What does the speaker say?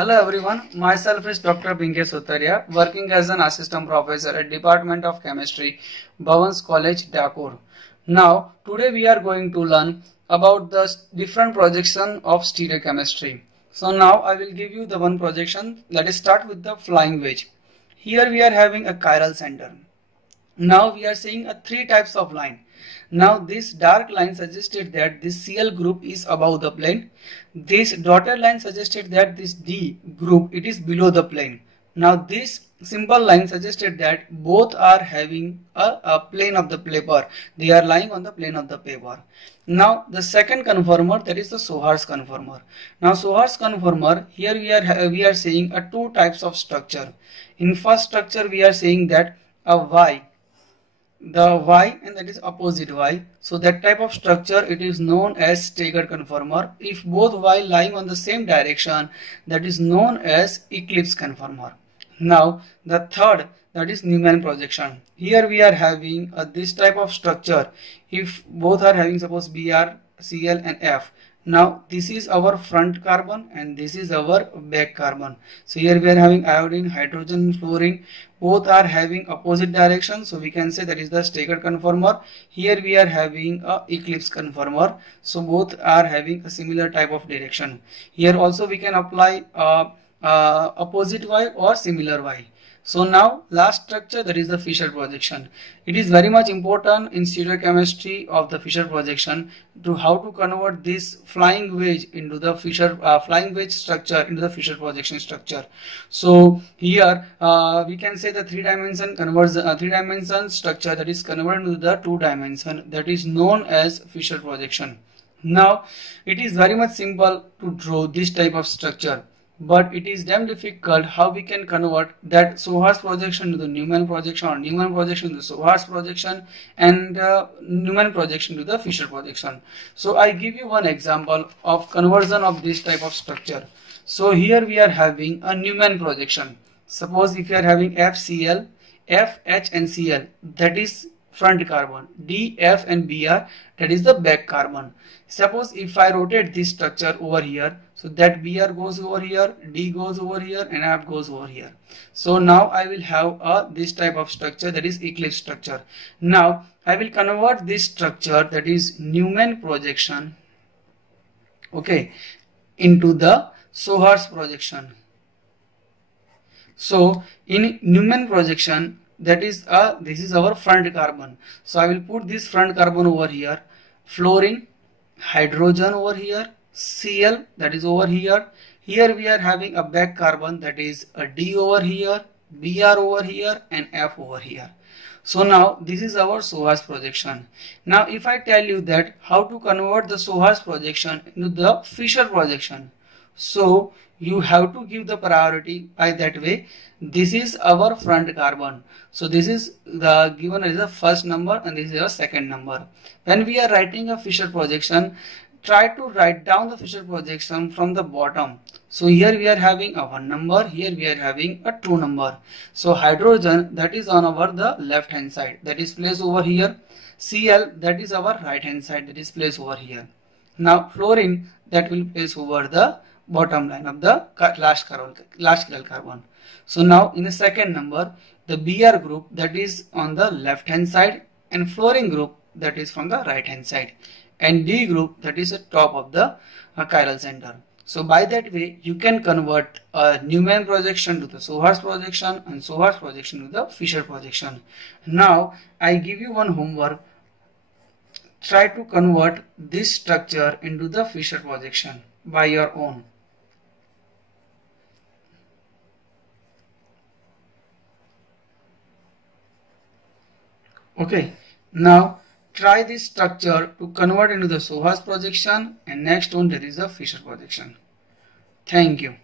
Hello everyone, myself is Dr. Pinkesh Sotaria, working as an assistant professor at Department of Chemistry, Bhavans College, Dakur. Now, today we are going to learn about the different projection of stereochemistry. So now I will give you the one projection. Let us start with the flying wedge. Here we are having a chiral center. Now we are seeing three types of line. Now this dark line suggested that this Cl group is above the plane. This dotted line suggested that this D group it is below the plane. Now this simple line suggested that both are having a plane of the paper. They are lying on the plane of the paper. Now the second conformer, that is the Sohars conformer. Now Sohars conformer, here we are seeing two types of structure. In first structure we are seeing that a Y, the Y, and that is opposite Y. So that type of structure it is known as staggered conformer. If both Y lying on the same direction, that is known as eclipse conformer. Now the third, that is Newman projection. Here we are having this type of structure. If both are having suppose Br, Cl and F. Now this is our front carbon and this is our back carbon. So here we are having iodine, hydrogen, fluorine. Both are having opposite direction. So we can say that is the staggered conformer. Here we are having a eclipse conformer. So both are having a similar type of direction. Here also we can apply opposite Y or similar Y. So now last structure, that is the Fischer projection. It is very much important in stereochemistry of the Fischer projection to how to convert this flying wedge into the Fischer flying wedge structure into the Fischer projection structure. So here we can say the three-dimension converts three-dimension structure that is converted into the two-dimension, that is known as Fischer projection. Now it is very much simple to draw this type of structure, but it is damn difficult how we can convert that Sohars projection to the Newman projection, or Newman projection to the Sohars projection, and Newman projection to the Fischer projection. So I give you one example of conversion of this type of structure. So here we are having a Newman projection. Suppose if you are having FCl, F, H and Cl, that is front carbon, D, F and Br, that is the back carbon. Suppose if I rotate this structure over here, so that Br goes over here, D goes over here and F goes over here. So now I will have this type of structure, that is eclipse structure. Now I will convert this structure, that is Newman projection, okay, into the Sohars projection. So in Newman projection, that is this is our front carbon. So I will put this front carbon over here, fluorine, hydrogen over here, Cl, that is over here. Here we are having a back carbon, that is a D over here, Br over here and F over here. So now this is our Sohars projection. Now if I tell you that how to convert the Sohars projection into the Fischer projection, so you have to give the priority by that way. This is our front carbon. So this is the given as the first number and this is our second number. When we are writing a Fischer projection, try to write down the Fischer projection from the bottom. So here we are having a 1 number, here we are having a 2 number. So hydrogen, that is on our the left hand side, that is placed over here. Cl, that is our right hand side, that is placed over here. Now fluorine, that will place over the bottom line of the last chiral carbon. So now in the second number, the Br group, that is on the left hand side, and fluorine group, that is from the right hand side, and D group, that is at top of the chiral center. So by that way you can convert a Newman projection to the Sohars projection and Sohars projection to the Fischer projection. Now I give you one homework. Try to convert this structure into the Fischer projection by your own. Okay, now try this structure to convert into the Sohars projection, and next one, that is the Fischer projection. Thank you.